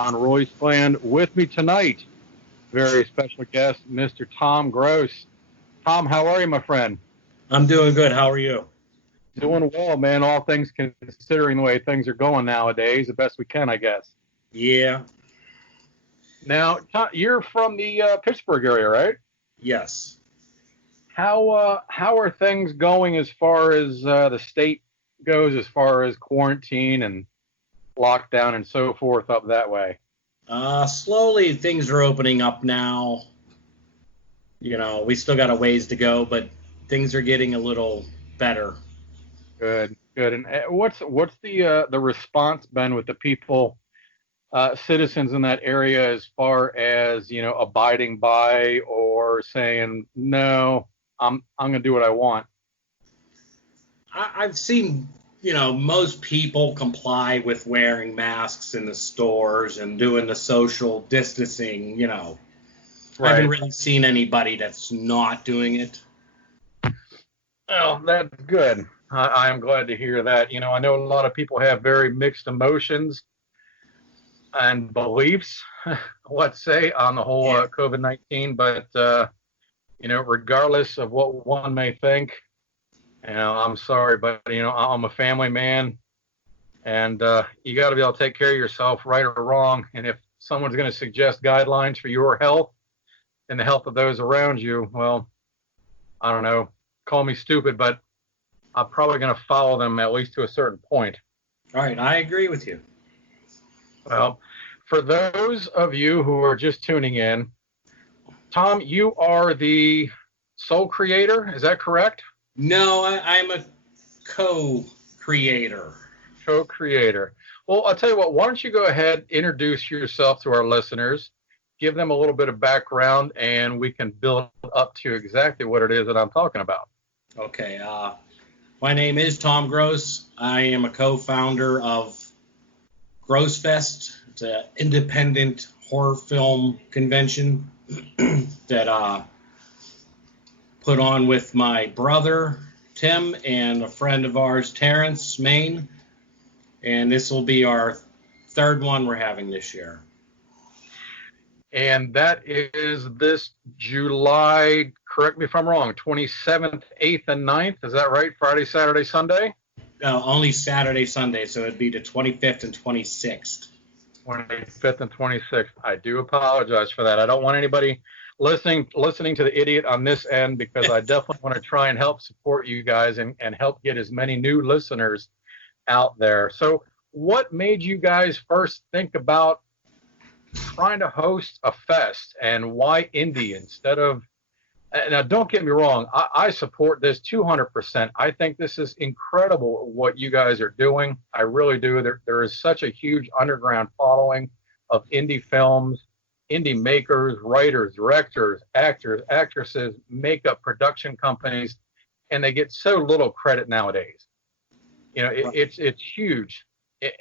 John Roisland. With me tonight, very special guest, Mr. Tom Gross. Tom, how are you, my friend? I'm doing good. How are you? Doing well, man. All things considering the way things are going nowadays, the best we can, I guess. Yeah. Now, Tom, you're from the Pittsburgh area, right? Yes. How are things going as far as the state goes, as far as quarantine and lockdown and so forth up that way? Slowly things are opening up now. We still got a ways to go, but things are getting a little better. Good, good. And what's the response been with the people, citizens in that area, as far as abiding by or saying no, I'm gonna do what I want? I've seen, most people comply with wearing masks in the stores and doing the social distancing. I haven't Right. really seen anybody that's not doing it. Well, that's good. I am glad to hear that. I know a lot of people have very mixed emotions and beliefs, let's say, on the whole Yeah. COVID-19. But regardless of what one may think, I'm sorry, but I'm a family man, and you got to be able to take care of yourself, right or wrong. And if someone's going to suggest guidelines for your health and the health of those around you, well, I don't know. Call me stupid, but I'm probably going to follow them at least to a certain point. All right. I agree with you. Well, for those of you who are just tuning in, Tom, you are the sole creator. Is that correct? No, I'm a co-creator. Co-creator. Well, I'll tell you what, why don't you go ahead, introduce yourself to our listeners, give them a little bit of background, and we can build up to exactly what it is that I'm talking about. Okay. My name is Tom Gross. I am a co-founder of Gross Fest. It's an independent horror film convention that put on with my brother Tim and a friend of ours, Terrence Main. And this will be our third one we're having this year. And that is this July, correct me if I'm wrong, 27th, 8th, and 9th. Is that right? Friday, Saturday, Sunday? No, only Saturday, Sunday, so it'd be the 25th and 26th. 25th and 26th. I do apologize for that. I don't want anybody listening to the idiot on this end, because I definitely want to try and help support you guys and help get as many new listeners out there. So what made you guys first think about trying to host a fest, and why Indy instead of, now don't get me wrong, I support this 200%. I think this is incredible what you guys are doing. I really do. There is such a huge underground following of indie films, indie makers, writers, directors, actors, actresses, makeup production companies, and they get so little credit nowadays. It's huge.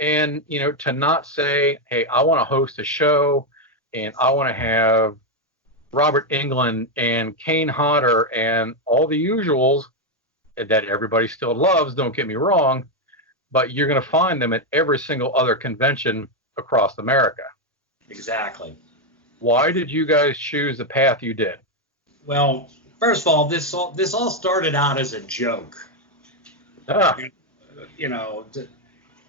And to not say, hey, I want to host a show and I want to have Robert Englund and Kane Hodder and all the usuals that everybody still loves, don't get me wrong, but you're going to find them at every single other convention across America. Exactly. Why did you guys choose the path you did? Well, first of all, this all started out as a joke.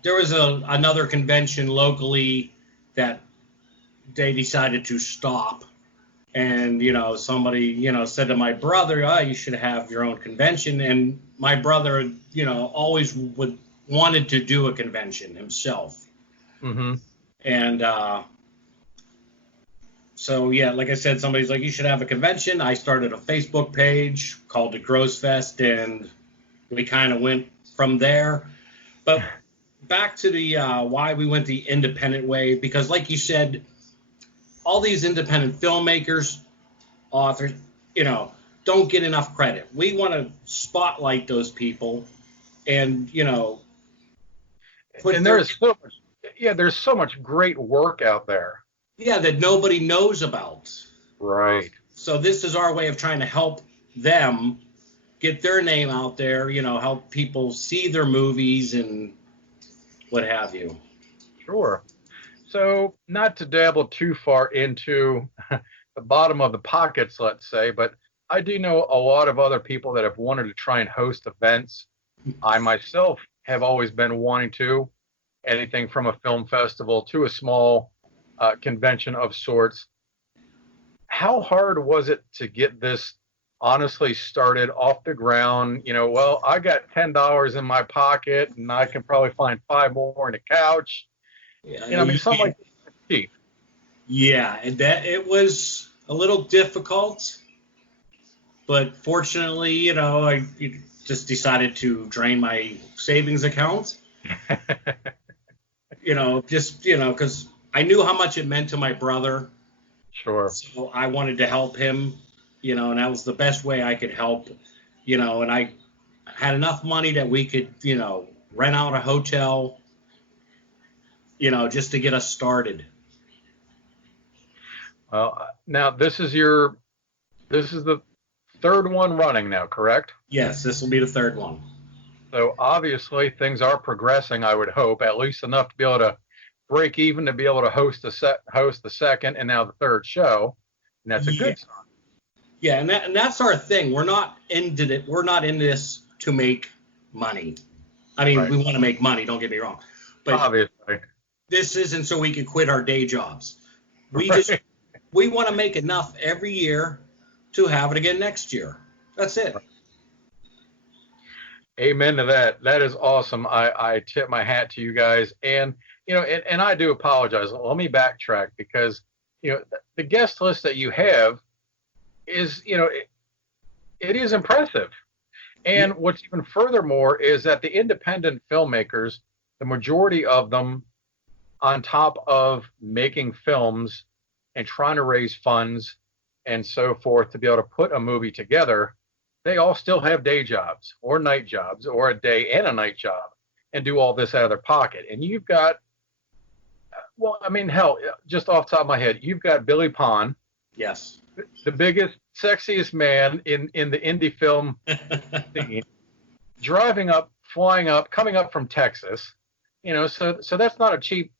There was another convention locally that they decided to stop. And, somebody, said to my brother, oh, you should have your own convention. And my brother, always wanted to do a convention himself. Mm-hmm. And so, yeah, like I said, somebody's like, you should have a convention. I started a Facebook page called the Gross Fest, and we kind of went from there. But back to the why we went the independent way, because like you said, all these independent filmmakers, authors, don't get enough credit. We want to spotlight those people and, there's so much great work out there. Yeah, that nobody knows about. Right. So this is our way of trying to help them get their name out there, help people see their movies and what have you. Sure. So, not to dabble too far into the bottom of the pockets, let's say, but I do know a lot of other people that have wanted to try and host events. I myself have always been wanting to, anything from a film festival to a small convention of sorts. How hard was it to get this honestly started off the ground? Well, I got $10 in my pocket and I can probably find five more in the couch. I mean, something like cheap. Yeah, and that it was a little difficult, but fortunately, I just decided to drain my savings account. Because I knew how much it meant to my brother. Sure. So I wanted to help him, and that was the best way I could help, and I had enough money that we could, rent out a hotel, just to get us started. Well, now this is the third one running now, correct? Yes, this will be the third one. So obviously things are progressing, I would hope, at least enough to be able to break even to be able to host the second and now the third show. And that's a good sign. Yeah, and that's our thing. We're not into it. We're not in this to make money. I mean, Right. We want to make money, don't get me wrong. But Obviously. this isn't so we can quit our day jobs. Right. We want to make enough every year to have it again next year. That's it. Right. Amen to that. That is awesome. I tip my hat to you guys. And, and I do apologize. Let me backtrack because, the guest list that you have is, it is impressive. And what's even furthermore is that the independent filmmakers, the majority of them, on top of making films and trying to raise funds and so forth to be able to put a movie together, they all still have day jobs or night jobs or a day and a night job and do all this out of their pocket. And you've got, well, I mean, hell, just off the top of my head, you've got Billy Pond. Yes. The biggest, sexiest man in the indie film scene, driving up, flying up, coming up from Texas. So that's not a cheap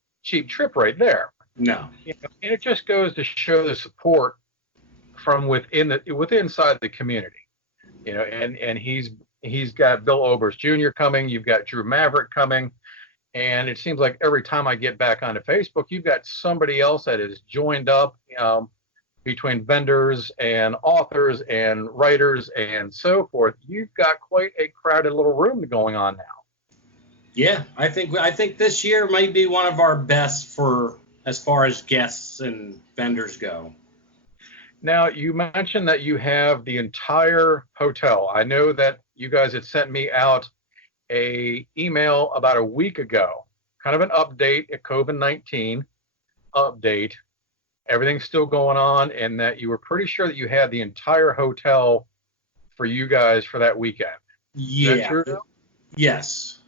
trip right there. No. And it just goes to show the support from inside the community. And he's got Bill Oberst Jr. coming. You've got Drew Maverick coming. And it seems like every time I get back onto Facebook, you've got somebody else that is joined up between vendors and authors and writers and so forth. You've got quite a crowded little room going on now. Yeah, I think this year might be one of our best for as far as guests and vendors go. Now, you mentioned that you have the entire hotel. I know that you guys had sent me out a email about a week ago, kind of an update, a COVID-19 update. Everything's still going on, and that you were pretty sure that you had the entire hotel for you guys for that weekend. Yeah. Is that true? Yes,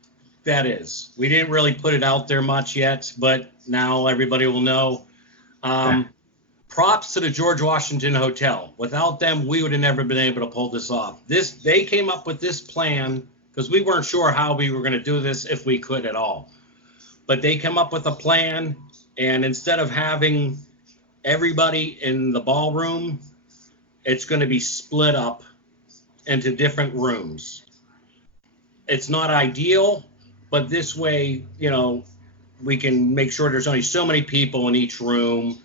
that is. We didn't really put it out there much yet, but now everybody will know. Props to the George Washington Hotel. Without them, we would have never been able to pull this off. They came up with this plan because we weren't sure how we were going to do this, if we could at all. But they come up with a plan, and instead of having everybody in the ballroom, it's going to be split up into different rooms. It's not ideal, but this way, we can make sure there's only so many people in each room,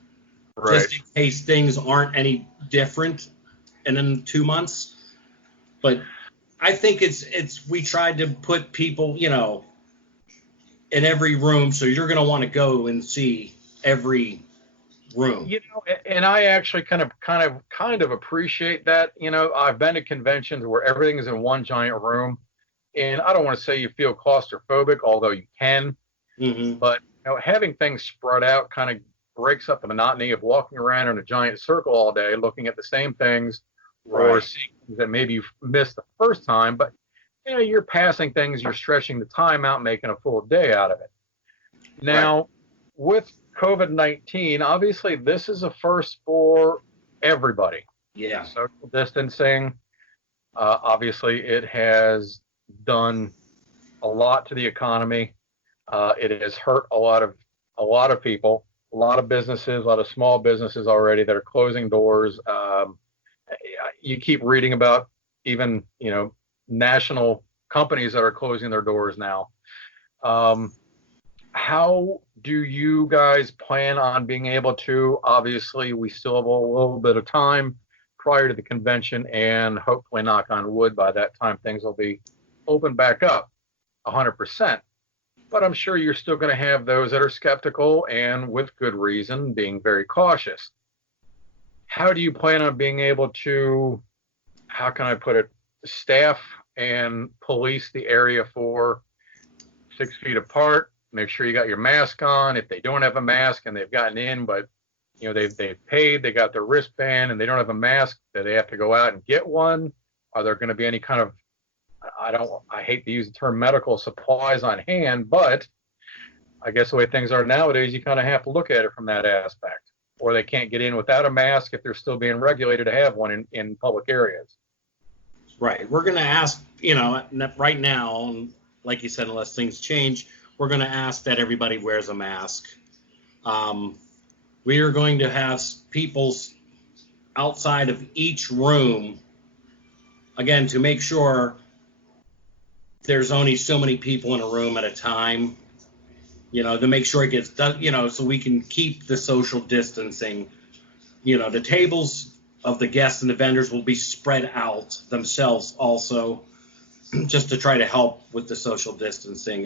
Right. just in case things aren't any different in 2 months. But I think we tried to put people, in every room, so you're going to want to go and see every room. And I actually kind of appreciate that. I've been to conventions where everything is in one giant room, and I don't want to say you feel claustrophobic, although you can. Mm-hmm. But having things spread out kind of breaks up the monotony of walking around in a giant circle all day, looking at the same things, or seeing things that maybe you missed the first time. But you're passing things, you're stretching the time out, making a full day out of it. Now, with COVID-19, obviously this is a first for everybody. Yeah. Social distancing, obviously it has done a lot to the economy. It has hurt a lot of people. a lot of businesses, a lot of small businesses already that are closing doors. You keep reading about even, national companies that are closing their doors now. How do you guys plan on being able to? Obviously, we still have a little bit of time prior to the convention, and hopefully, knock on wood, by that time things will be open back up 100%. But I'm sure you're still going to have those that are skeptical and, with good reason, being very cautious. How do you plan on being able to, how can I put it, staff and police the area for 6 feet apart? Make sure you got your mask on. If they don't have a mask and they've gotten in, but they've paid, they got their wristband, and they don't have a mask, do they have to go out and get one? Are there going to be any kind of, I hate to use the term medical supplies on hand, but I guess the way things are nowadays, you kind of have to look at it from that aspect. Or they can't get in without a mask if they're still being regulated to have one in public areas. Right. We're going to ask, right now, like you said, unless things change, we're going to ask that everybody wears a mask. We are going to have people outside of each room, again, to make sure there's only so many people in a room at a time, to make sure it gets done, so we can keep the social distancing. The tables of the guests and the vendors will be spread out themselves also, just to try to help with the social distancing.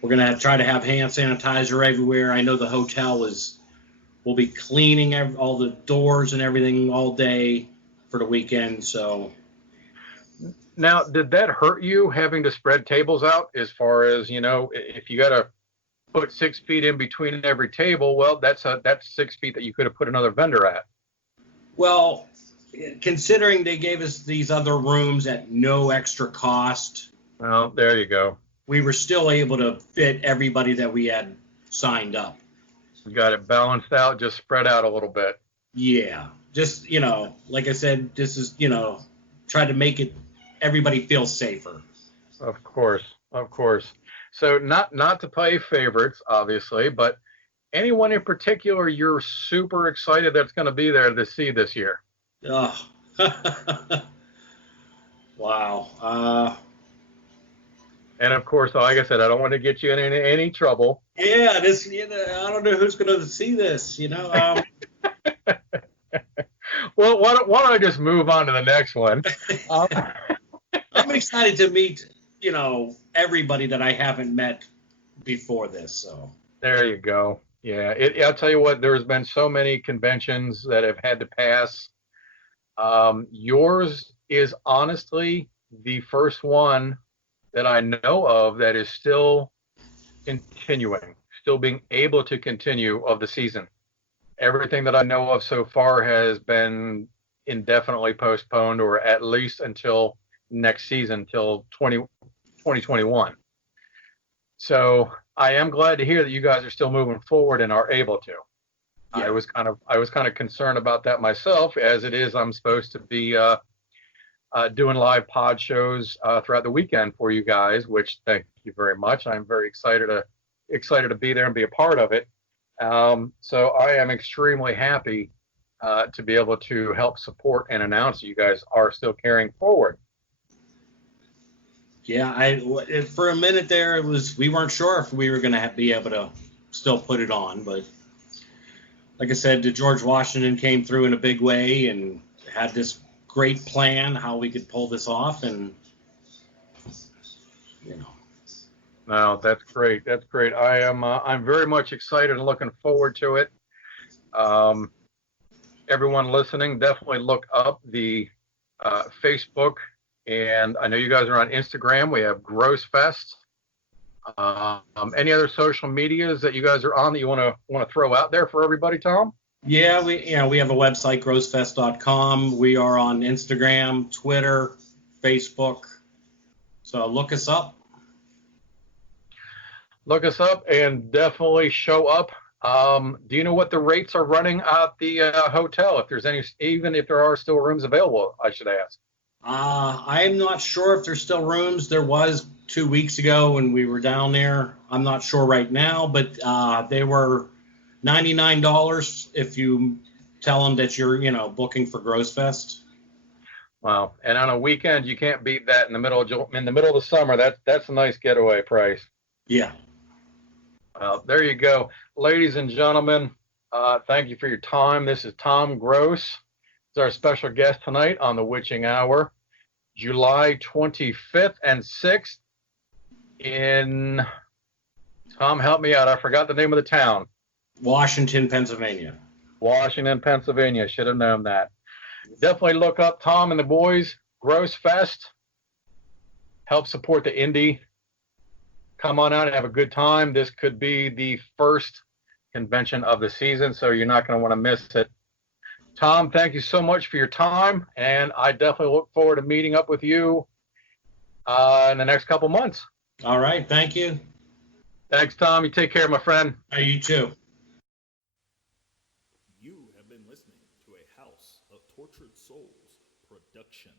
We're going to try to have hand sanitizer everywhere. I know the hotel will be cleaning all the doors and everything all day for the weekend. So now, did that hurt you having to spread tables out as far as, if you got to put 6 feet in between every table, well, that's 6 feet that you could have put another vendor at. Well, considering they gave us these other rooms at no extra cost. Well, there you go. We were still able to fit everybody that we had signed up. We got it balanced out, just spread out a little bit. Yeah. Just, like I said, this is, try to make it, everybody feel safer. Of course. So not to play favorites, obviously, but anyone in particular you're super excited that's going to be there to see this year? Oh. Wow. And of course, like I said, I don't want to get you in any trouble. Yeah, I don't know who's going to see this, Well, why don't I just move on to the next one? I'm excited to meet, everybody that I haven't met before this. So there you go. Yeah, I'll tell you what. There's been so many conventions that have had to pass. Yours is honestly the first one that I know of that is still continuing, still being able to continue of the season. Everything that I know of so far has been indefinitely postponed, or at least until next season, till 2021. So I am glad to hear that you guys are still moving forward and are able to. Yeah. I was kind of concerned about that myself, as it is I'm supposed to be doing live pod shows throughout the weekend for you guys, which thank you very much. I'm very excited to be there and be a part of it. So I am extremely happy to be able to help support and announce that you guys are still carrying forward. Yeah, for a minute there, we weren't sure if we were going to be able to still put it on, but like I said, George Washington came through in a big way and had this great plan how we could pull this off, and No, that's great. That's great. I'm very much excited and looking forward to it. Everyone listening, definitely look up the Facebook, and I know you guys are on Instagram. We have Gross Fest. Any other social medias that you guys are on that you want to throw out there for everybody, Tom? Yeah, we have a website, grossfest.com. We are on Instagram, Twitter, Facebook. So look us up. Look us up and definitely show up. Do you know what the rates are running at the hotel? If there's any, even if there are still rooms available, I should ask. I'm not sure if there's still rooms. There was 2 weeks ago when we were down there. I'm not sure right now, but they were $99 if you tell them that you're, booking for Gross Fest. Wow. And on a weekend, you can't beat that in the middle of the summer. That's a nice getaway price. Yeah. There you go. Ladies and gentlemen, thank you for your time. This is Tom Gross. He's our special guest tonight on the Witching Hour, July 25th and 6th in, Tom, help me out. I forgot the name of the town. Washington, Pennsylvania. Washington, Pennsylvania. Should have known that. Definitely look up Tom and the boys, Gross Fest. Help support the indie. Come on out and have a good time. This could be the first convention of the season, so you're not going to want to miss it. Tom, thank you so much for your time, and I definitely look forward to meeting up with you in the next couple months. All right. Thank you. Thanks, Tom. You take care, my friend. You too. You have been listening to a House of Tortured Souls production.